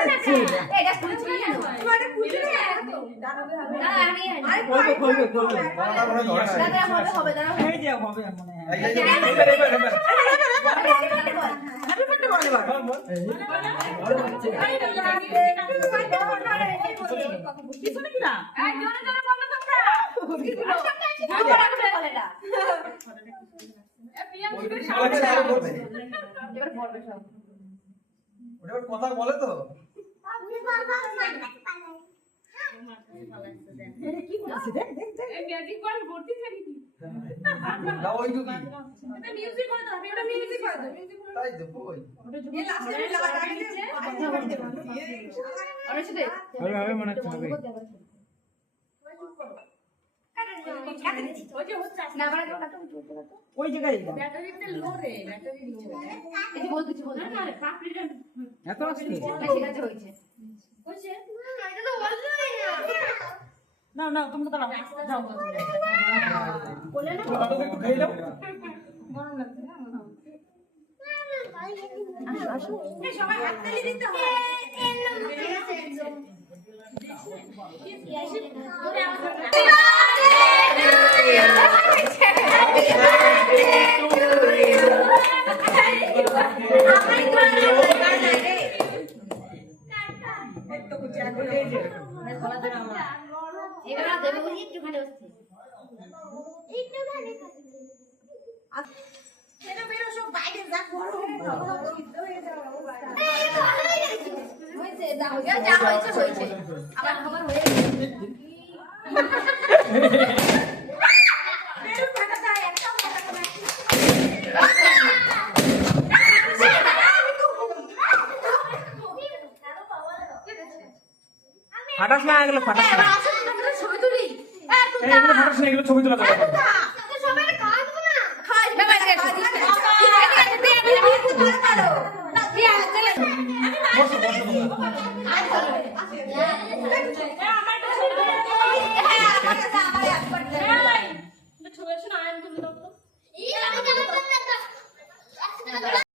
এটা পুচকি জানো তোমারে পুচকি না আমি করবে দাদা হবে দাদা এই যে হবে মনে হয় হ্যাপি বার্থডে বল এবার কিছু নাকি না এই জোরে জোরে বল না তোমরা বল এটা এবার বলবে সব ওটা কথা বলে তো আপনি বাবা কি বলছিস দেখ দেখ দেখ এই ম্যাজিক বল করতে থাকি কি দাও ওই তো কি এটা মিউজিক করে দাও এটা মিউজিক করে দাও মিউজিক করে তাই তো কই এই লাস্টে লাগা দিচ্ছে আমি শুধু হবে মনে হচ্ছে হবে ওই জায়গায় ব্যাটারিতে লো রে ব্যাটারি লো এই বল কিছু বল না রে পাপড়িটা এত আসছে ঠিক আছে হইছে হইছে এটা তো বলছই না না তুমি তো দাঁড়াও যাও বলে না একটু খেয়ে নাও গরম লাগছে না আসো এই সবাই হাত তালি দিতে হবে ফাটাস না এগুলো ফাটাস না ছবি তুলি এগুলো ফাটাস না এগুলো ছবি তোলা যাবে আমার